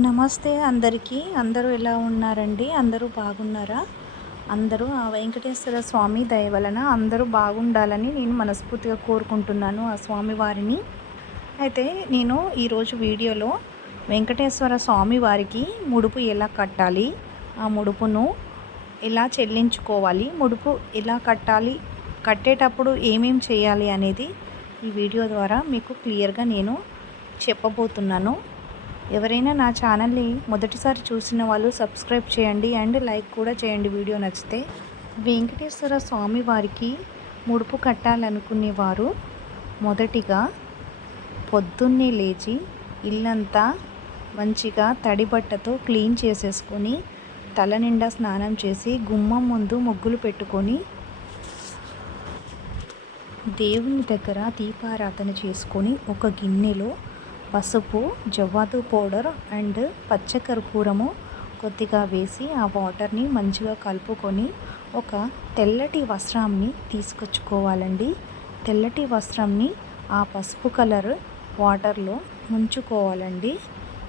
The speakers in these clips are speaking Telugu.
నమస్తే అందరికీ. అందరూ ఎలా ఉన్నారండి? అందరూ బాగున్నారా? అందరూ ఆ వెంకటేశ్వర స్వామి దయ వలన అందరూ బాగుండాలని నేను మనస్ఫూర్తిగా కోరుకుంటున్నాను ఆ స్వామివారిని. అయితే నేను ఈరోజు వీడియోలో వెంకటేశ్వర స్వామి వారికి ముడుపు ఎలా కట్టాలి, ఆ ముడుపును ఎలా చెల్లించుకోవాలి, ముడుపు ఎలా కట్టాలి, కట్టేటప్పుడు ఏమేం చేయాలి అనేది ఈ వీడియో ద్వారా మీకు క్లియర్గా నేను చెప్పబోతున్నాను. ఎవరైనా నా ఛానల్ని మొదటిసారి చూసిన వాళ్ళు సబ్స్క్రైబ్ చేయండి అండ్ లైక్ కూడా చేయండి వీడియో నచ్చితే. వెంకటేశ్వర స్వామి వారికి ముడుపు కట్టాలనుకునేవారు మొదటిగా పొద్దున్నే లేచి ఇల్లంతా మంచిగా తడి బట్టతో క్లీన్ చేసేసుకొని తల నిండా స్నానం చేసి గుమ్మం ముందు ముగ్గులు పెట్టుకొని దేవుని దగ్గర దీపారాధన చేసుకొని ఒక గిన్నెలో పసుపు, జవ్వాదు పౌడర్ అండ్ పచ్చకర్పూరము కొద్దిగా వేసి ఆ వాటర్ని మంచిగా కలుపుకొని ఒక తెల్లటి వస్త్రాన్ని తీసుకొచ్చుకోవాలండి. తెల్లటి వస్త్రంని ఆ పసుపు కలర్ వాటర్లో ముంచుకోవాలండి.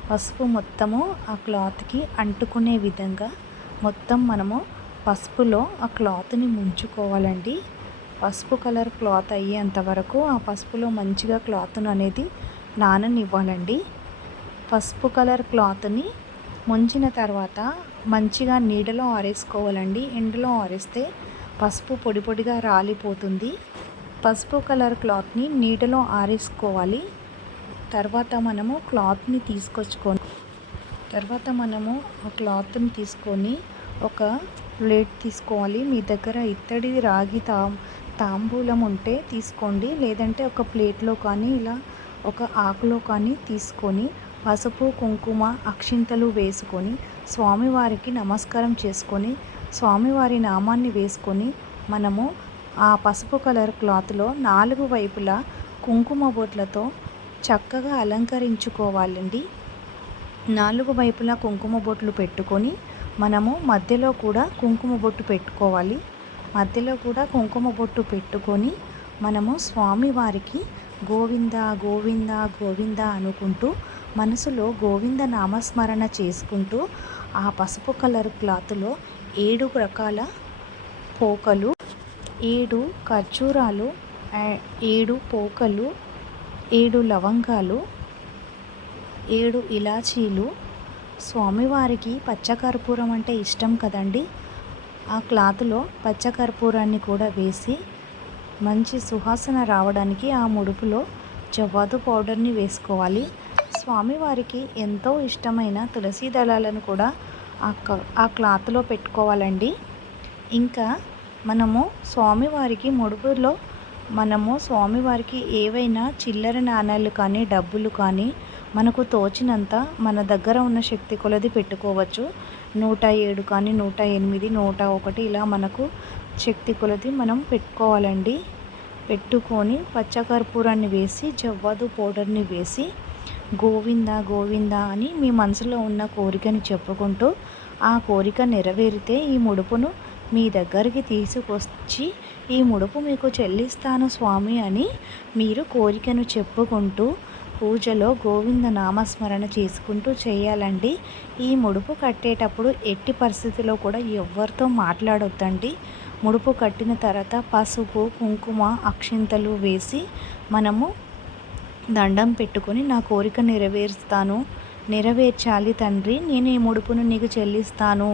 పసుపు మొత్తము ఆ క్లాత్కి అంటుకునే విధంగా మొత్తం మనము పసుపులో ఆ క్లాత్ని ముంచుకోవాలండి. పసుపు కలర్ క్లాత్ అయ్యేంత వరకు ఆ పసుపులో మంచిగా క్లాత్ను అనేది నాననివ్వాలండి. పసుపు కలర్ క్లాత్ని ముంచిన తర్వాత మంచిగా నీడలో ఆరేసుకోవాలండి. ఎండలో ఆరేస్తే పసుపు పొడి పొడిగా రాలిపోతుంది. పసుపు కలర్ క్లాత్ని నీడలో ఆరేసుకోవాలి. తర్వాత మనము క్లాత్ని తీసుకొని ఒక ప్లేట్ తీసుకోవాలి. మీ దగ్గర ఇత్తడి రాగి తాంబూలం ఉంటే తీసుకోండి, లేదంటే ఒక ప్లేట్లో కానీ ఇలా ఒక ఆకులో కానీ తీసుకొని పసుపు, కుంకుమ, అక్షింతలు వేసుకొని స్వామివారికి నమస్కారం చేసుకొని స్వామివారి నామాన్ని వేసుకొని మనము ఆ పసుపు కలర్ క్లాత్లో 4 వైపులా కుంకుమ బొట్లతో చక్కగా అలంకరించుకోవాలండి. 4 వైపులా కుంకుమ బొట్లు పెట్టుకొని మనము మధ్యలో కూడా కుంకుమ బొట్టు పెట్టుకోవాలి. మధ్యలో కూడా కుంకుమ బొట్టు పెట్టుకొని మనము స్వామివారికి గోవింద గోవింద గోవింద అనుకుంటూ మనసులో గోవింద నామస్మరణ చేసుకుంటూ ఆ పసుపు కలర్ క్లాత్లో 7 రకాల పోకలు, 7 ఖర్జూరాలు, 7 పోకలు, 7 లవంగాలు, 7 ఇలాచీలు, స్వామివారికి పచ్చకర్పూరం అంటే ఇష్టం కదండి, ఆ క్లాత్లో పచ్చకర్పూరాన్ని కూడా వేసి మంచి సువాసన రావడానికి ఆ ముడుపులో జవ్వాదు పౌడర్ని వేసుకోవాలి. స్వామివారికి ఎంతో ఇష్టమైన తులసి దళాలను కూడా ఆ క్లాత్లో పెట్టుకోవాలండి. ఇంకా మనము స్వామివారికి ముడుపులో స్వామివారికి ఏవైనా చిల్లర నాణాలు కానీ డబ్బులు కానీ మనకు తోచినంత మన దగ్గర ఉన్న శక్తి కొలది పెట్టుకోవచ్చు. 107 కానీ 108, 101 ఇలా మనకు శక్తి కొలది మనం పెట్టుకోవాలండి. పెట్టుకొని పచ్చకర్పూరాన్ని వేసి జవ్వాదు పౌడర్ని వేసి గోవింద గోవింద అని మీ మనసులో ఉన్న కోరికని చెప్పుకుంటూ ఆ కోరిక నెరవేరితే ఈ ముడుపును మీ దగ్గరికి తీసుకొచ్చి ఈ ముడుపు మీకు చెల్లిస్తాను స్వామి అని మీరు కోరికను చెప్పుకుంటూ పూజలో గోవింద నామస్మరణ చేసుకుంటూ చేయాలండి. ఈ ముడుపు కట్టేటప్పుడు ఎట్టి పరిస్థితిలో కూడా ఎవరితో మాట్లాడొద్దండి. ముడుపు కట్టిన తర్వాత పసుపు, కుంకుమ, అక్షింతలు వేసి మనము దండం పెట్టుకొని నా కోరిక నెరవేర్చాలి తండ్రి, నేను ఈ ముడుపును నీకు చెల్లిస్తాను,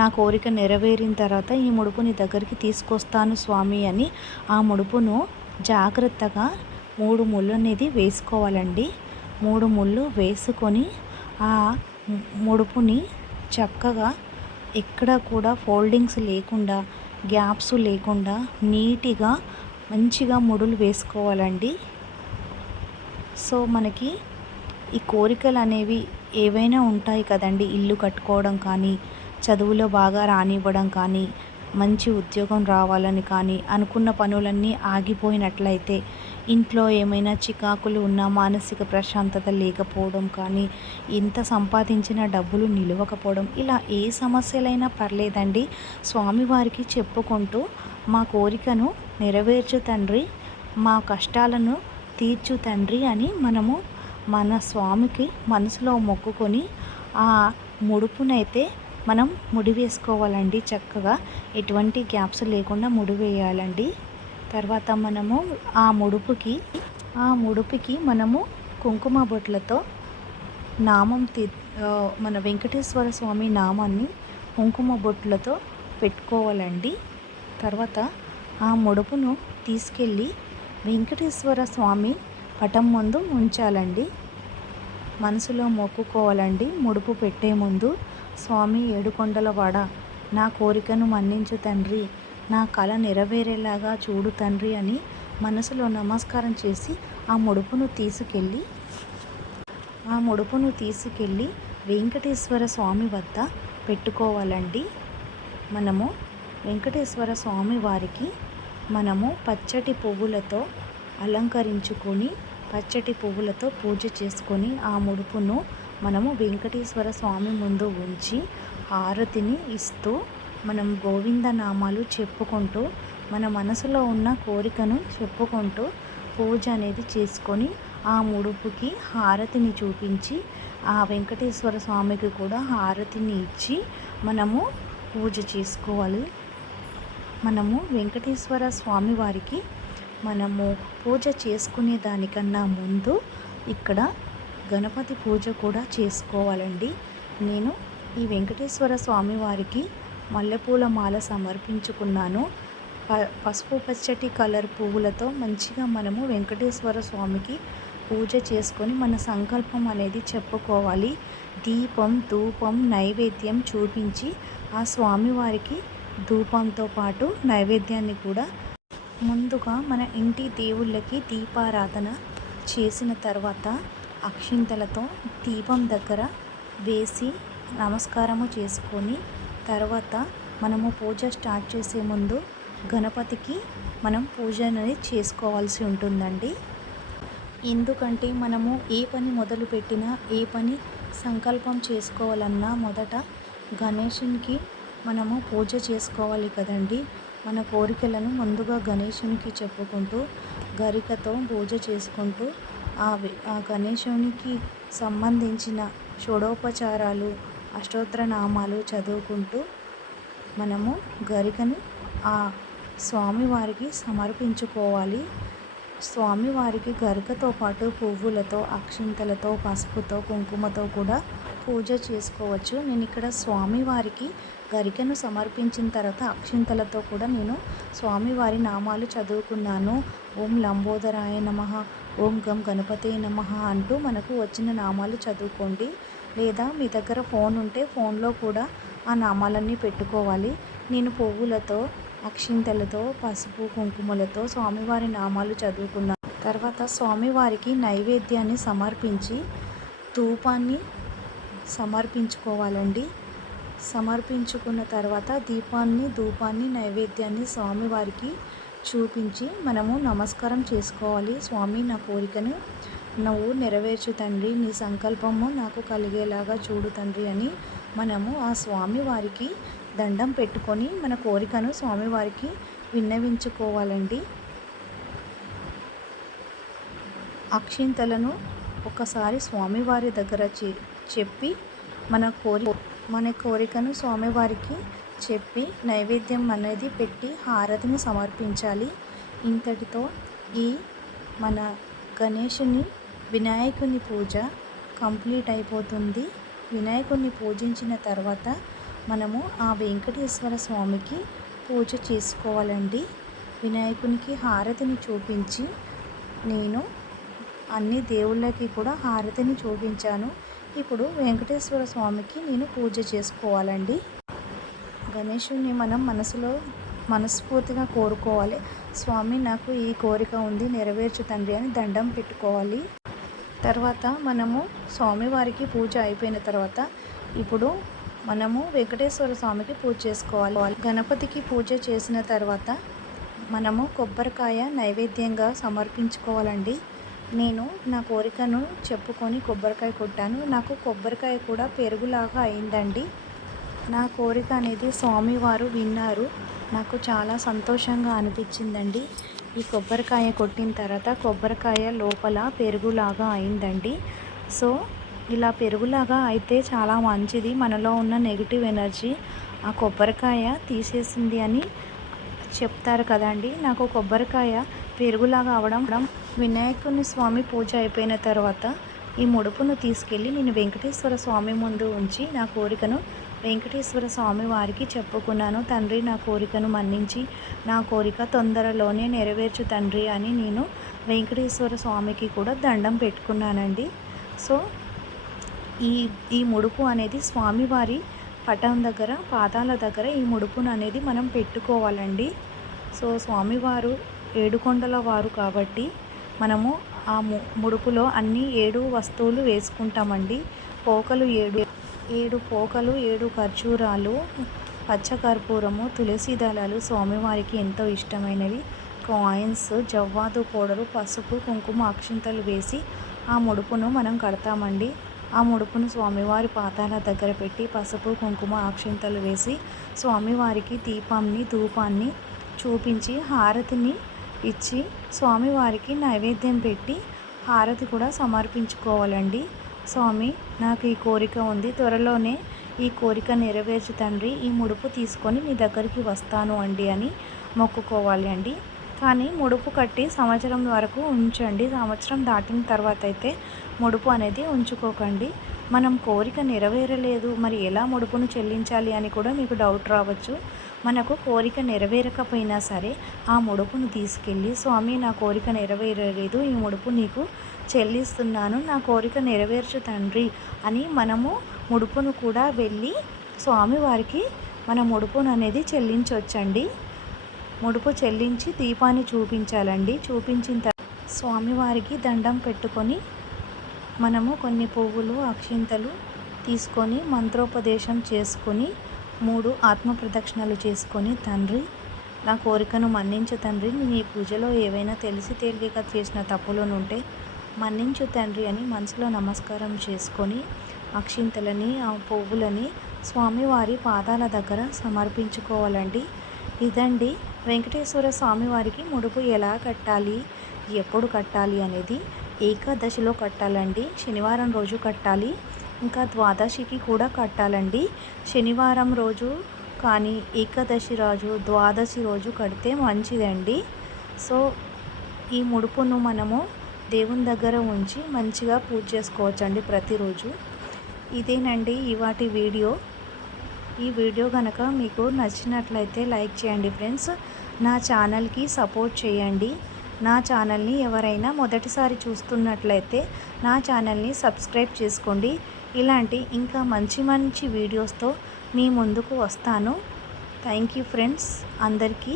నా కోరిక నెరవేరిన తర్వాత ఈ ముడుపు నీ దగ్గరికి తీసుకొస్తాను స్వామి అని ఆ ముడుపును జాగ్రత్తగా 3 ముళ్ళు అనేది వేసుకోవాలండి. 3 ముళ్ళు వేసుకొని ఆ ముడుపుని చక్కగా ఎక్కడ కూడా ఫోల్డింగ్స్ లేకుండా, గ్యాప్స్ లేకుండా నీట్గా మంచిగా ముడులు వేసుకోవాలండి. సో మనకి ఈ కోరికలు అనేవి ఏవైనా ఉంటాయి కదండి, ఇల్లు కట్టుకోవడం కానీ, చదువులో బాగా రానివ్వడం కానీ, మంచి ఉద్యోగం రావాలని కానీ, అనుకున్న పనులన్నీ ఆగిపోయినట్లయితే, ఇంట్లో ఏమైనా చికాకులు ఉన్నా, మానసిక ప్రశాంతత లేకపోవడం కానీ, ఎంత సంపాదించిన డబ్బులు నిలవకపోవడం, ఇలా ఏ సమస్యలైనా పర్లేదండి, స్వామివారికి చెప్పుకుంటూ మా కోరికను నెరవేర్చు తండ్రి, మా కష్టాలను తీర్చు తండ్రి అని మనము మన స్వామికి మనసులో మొక్కుకొని ఆ ముడుపునైతే మనం ముడి వేసుకోవాలండి. చక్కగా ఎటువంటి గ్యాప్స్ లేకుండా ముడి వేయాలండి. తర్వాత మనము ఆ ముడుపుకి మనము కుంకుమ బొట్లతో నామం మన వెంకటేశ్వర స్వామి నామాన్ని కుంకుమ బొట్లతో పెట్టుకోవాలండి. తర్వాత ఆ ముడుపును తీసుకెళ్ళి వెంకటేశ్వర స్వామి పటం ముందు ఉంచాలండి. మనసులో మొక్కుకోవాలండి. ముడుపు పెట్టే ముందు స్వామి ఏడుకొండలవాడ, నా కోరికను మన్నించు తండ్రి, నా కళ నెరవేరేలాగా చూడు తండ్రి అని మనసులో నమస్కారం చేసి ఆ ముడుపును తీసుకెళ్ళి వెంకటేశ్వర స్వామి వద్ద పెట్టుకోవాలండి. మనము వెంకటేశ్వర స్వామి వారికి మనము పచ్చటి పువ్వులతో అలంకరించుకొని పచ్చటి పువ్వులతో పూజ చేసుకొని ఆ ముడుపును మనము వెంకటేశ్వర స్వామి ముందు ఉంచి హారతిని ఇస్తూ మనం గోవింద నామాలు చెప్పుకుంటూ మన మనసులో ఉన్న కోరికను చెప్పుకుంటూ పూజ అనేది చేసుకొని ఆ ముడుపుకి హారతిని చూపించి ఆ వెంకటేశ్వర స్వామికి కూడా హారతిని ఇచ్చి మనము పూజ చేసుకోవాలి. మనము వెంకటేశ్వర స్వామి వారికి మనము పూజ చేసుకునే దానికన్నా ముందు ఇక్కడ గణపతి పూజ కూడా చేసుకోవాలండి. నేను ఈ వెంకటేశ్వర స్వామి వారికి మల్లెపూల మాల సమర్పించుకున్నాను. పసుపు పచ్చటి కలర్ పువ్వులతో మంచిగా మనము వెంకటేశ్వర స్వామికి పూజ చేసుకొని మన సంకల్పం అనేది చెప్పుకోవాలి. దీపం, ధూపం, నైవేద్యం చూపించి ఆ స్వామివారికి ధూపంతో పాటు నైవేద్యాన్ని కూడా ముందుగా మన ఇంటి దేవుళ్ళకి దీపారాధన చేసిన తర్వాత అక్షింతలతో దీపం దగ్గర వేసి నమస్కారము చేసుకొని తర్వాత మనము పూజ స్టార్ట్ చేసే ముందు గణపతికి మనం పూజ అనేది చేసుకోవాల్సి ఉంటుందండి. ఎందుకంటే మనము ఏ పని మొదలుపెట్టినా ఏ పని సంకల్పం చేసుకోవాలన్నా మొదట గణేశునికి మనము పూజ చేసుకోవాలి కదండి. మన కోరికలను ముందుగా గణేశునికి చెప్పుకుంటూ గరికతో పూజ చేసుకుంటూ ఆ గణేశునికి సంబంధించిన షోడోపచారాలు అష్టోత్తర నామాలు చదువుకుంటూ మనము గరికను ఆ స్వామివారికి సమర్పించుకోవాలి. స్వామివారికి గరికతో పాటు పువ్వులతో, అక్షింతలతో, పసుపుతో, కుంకుమతో కూడా పూజ చేసుకోవచ్చు. నేను ఇక్కడ స్వామివారికి గరికను సమర్పించిన తర్వాత అక్షింతలతో కూడా నేను స్వామివారి నామాలు చదువుకున్నాను. ఓం లంబోదరాయ నమః, ఓం గం గణపతే నమః అంటూ మనకు వచ్చిన నామాలు చదువుకోండి. లేదా మీ దగ్గర ఫోన్ ఉంటే ఫోన్లో కూడా ఆ నామాలన్నీ పెట్టుకోవాలి. నేను పువ్వులతో, అక్షింతలతో, పసుపు కుంకుమలతో స్వామివారి నామాలు చదువుకున్నాను. తర్వాత స్వామివారికి నైవేద్యాన్ని సమర్పించి ధూపాన్ని సమర్పించుకోవాలండి. సమర్పించుకున్న తర్వాత ధూపాన్ని నైవేద్యాన్ని స్వామివారికి చూపించి మనము నమస్కారం చేసుకోవాలి. స్వామి, నా కోరికను నువ్వు నెరవేర్చు తండ్రి, నీ సంకల్పము నాకు కలిగేలాగా చూడు తండ్రి అని మనము ఆ స్వామివారికి దండం పెట్టుకొని మన కోరికను స్వామివారికి విన్నవించుకోవాలండి. అక్షింతలను ఒకసారి స్వామివారి దగ్గర చెప్పి మన కోరికను స్వామివారికి చెప్పి నైవేద్యం అనేది పెట్టి హారతిని సమర్పించాలి. ఇంతటితో ఈ మన గణేశుని వినాయకుని పూజ కంప్లీట్ అయిపోతుంది. వినాయకుడిని పూజించిన తర్వాత మనము ఆ వెంకటేశ్వర స్వామికి పూజ చేసుకోవాలండి. వినాయకునికి హారతిని చూపించి నేను అన్ని దేవుళ్ళకి కూడా హారతిని చూపించాను. ఇప్పుడు వెంకటేశ్వర స్వామికి నేను పూజ చేసుకోవాలండి. గణేశుని మనం మనస్ఫూర్తిగా కోరుకోవాలి. స్వామి, నాకు ఈ కోరిక ఉంది, నెరవేర్చు తండ్రి అని దండం పెట్టుకోవాలి. తర్వాత మనము స్వామివారికి పూజ అయిపోయిన తర్వాత ఇప్పుడు మనము వెంకటేశ్వర స్వామికి పూజ చేసుకోవాలి. గణపతికి పూజ చేసిన తర్వాత మనము కొబ్బరికాయ నైవేద్యంగా సమర్పించుకోవాలండి. నేను నా కోరికను చెప్పుకొని కొబ్బరికాయ కొట్టాను. నాకు కొబ్బరికాయ కూడా పెరుగులాగా అయిందండి. నా కోరిక అనేది స్వామివారు విన్నారు. నాకు చాలా సంతోషంగా అనిపించిందండి. ఈ కొబ్బరికాయ కొట్టిన తర్వాత కొబ్బరికాయ లోపల పెరుగులాగా అయిందండి. సో ఇలా పెరుగులాగా అయితే చాలా మంచిది. మనలో ఉన్న నెగిటివ్ ఎనర్జీ ఆ కొబ్బరికాయ తీసేసింది అని చెప్తారు కదండి. నాకు కొబ్బరికాయ పెరుగులాగా అవడం, వినాయకుని స్వామి పూజ అయిపోయిన తర్వాత ఈ ముడుపును తీసుకెళ్ళి నేను వెంకటేశ్వర స్వామి ముందు ఉంచి నా కోరికను వెంకటేశ్వర స్వామి వారికి చెప్పుకున్నాను. తండ్రి, నా కోరికను మన్నించి నా కోరిక తొందరలోనే నెరవేర్చు తండ్రి అని నేను వెంకటేశ్వర స్వామికి కూడా దండం పెట్టుకున్నానండి. సో ఈ ఈ ముడుపు అనేది స్వామివారి పటం దగ్గర, పాదాల దగ్గర ఈ ముడుపును అనేది మనం పెట్టుకోవాలండి. సో స్వామివారు ఏడుకొండల వారు కాబట్టి మనము ఆ ముడుపులో అన్ని 7 వస్తువులు వేసుకుంటామండి. పోకలు 7 పోకలు, 7 ఖర్జూరాలు, పచ్చకర్పూరము, తులసి దళాలు స్వామివారికి ఎంతో ఇష్టమైనవి, కాయిన్స్, జవ్వాదు పౌడరు, పసుపు, కుంకుమ, అక్షింతలు వేసి ఆ ముడుపును మనం కడతామండి. ఆ ముడుపును స్వామివారి పాదాల దగ్గర పెట్టి పసుపు, కుంకుమ, అక్షింతలు వేసి స్వామివారికి దీపాన్ని, ధూపాన్ని చూపించి హారతిని ఇచ్చి స్వామివారికి నైవేద్యం పెట్టి హారతి కూడా సమర్పించుకోవాలండి. స్వామి, నాకు ఈ కోరిక ఉంది, త్వరలోనే ఈ కోరిక నెరవేర్చు తండ్రి, ఈ ముడుపు తీసుకొని మీ దగ్గరికి వస్తాను అండి అని మొక్కుకోవాలి అండి. కానీ ముడుపు కట్టి సంవత్సరం వరకు ఉంచండి. సంవత్సరం దాటిన తర్వాత అయితే ముడుపు అనేది ఉంచుకోకండి. మనం కోరిక నెరవేరలేదు, మరి ఎలా ముడుపును చెల్లించాలి అని కూడా మీకు డౌట్ రావచ్చు. మనకు కోరిక నెరవేరకపోయినా సరే ఆ ముడుపును తీసుకెళ్ళి, స్వామి, నా కోరిక నెరవేరలేదు, ఈ ముడుపు నీకు చెల్లిస్తున్నాను, నా కోరిక నెరవేర్చు తండ్రి అని మనము ముడుపును కూడా వెళ్ళి స్వామివారికి మన ముడుపును అనేది చెల్లించవచ్చండి. ముడుపు చెల్లించి దీపాన్ని చూపించాలండి. చూపించిన తర్వాత స్వామివారికి దండం పెట్టుకొని మనము కొన్ని పువ్వులు, అక్షింతలు తీసుకొని మంత్రోపదేశం చేసుకొని 3 ఆత్మ ప్రదక్షిణలు చేసుకొని, తండ్రి, నా కోరికను మన్నించు తండ్రి, నేను ఈ పూజలో ఏవైనా తెలిసి తెలియక చేసిన తప్పులునుంటే మన్నించు తండ్రి అని మనసులో నమస్కారం చేసుకొని అక్షింతలని, ఆ పువ్వులని స్వామివారి పాదాల దగ్గర సమర్పించుకోవాలండి. ఇదండి వెంకటేశ్వర స్వామివారికి ముడుపు ఎలా కట్టాలి, ఎప్పుడు కట్టాలి అనేది. ఏకాదశిలో కట్టాలండి, శనివారం రోజు కట్టాలి, ఇంకా ద్వాదశికి కూడా కట్టాలండి. శనివారం రోజు కానీ ఏకాదశి రోజు, ద్వాదశి రోజు కడితే మంచిదండి. సో ఈ ముడుపును మనము దేవుని దగ్గర ఉంచి మంచిగా పూజ చేసుకోవచ్చండి ప్రతిరోజు. ఇదేనండి ఇవాటి వీడియో. ఈ వీడియో కనుక మీకు నచ్చినట్లయితే లైక్ చేయండి ఫ్రెండ్స్. నా ఛానల్కి సపోర్ట్ చేయండి. నా ఛానల్ని ఎవరైనా మొదటిసారి చూస్తున్నట్లయితే నా ఛానల్ని సబ్స్క్రైబ్ చేసుకోండి. ఇలాంటి ఇంకా మంచి మంచి వీడియోస్తో మీ ముందుకు వస్తాను. Thank you friends. అందరికీ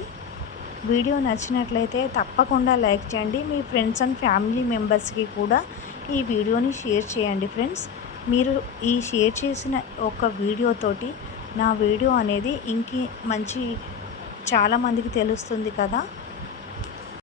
వీడియో నచ్చినట్లయితే తప్పకుండా లైక్ చేయండి. మీ ఫ్రెండ్స్ అండ్ ఫ్యామిలీ మెంబర్స్కి కూడా ఈ వీడియోని షేర్ చేయండి ఫ్రెండ్స్. మీరు ఈ షేర్ చేసిన ఒక వీడియోతోటి నా వీడియో అనేది మంచి చాలామందికి తెలుస్తుంది కదా.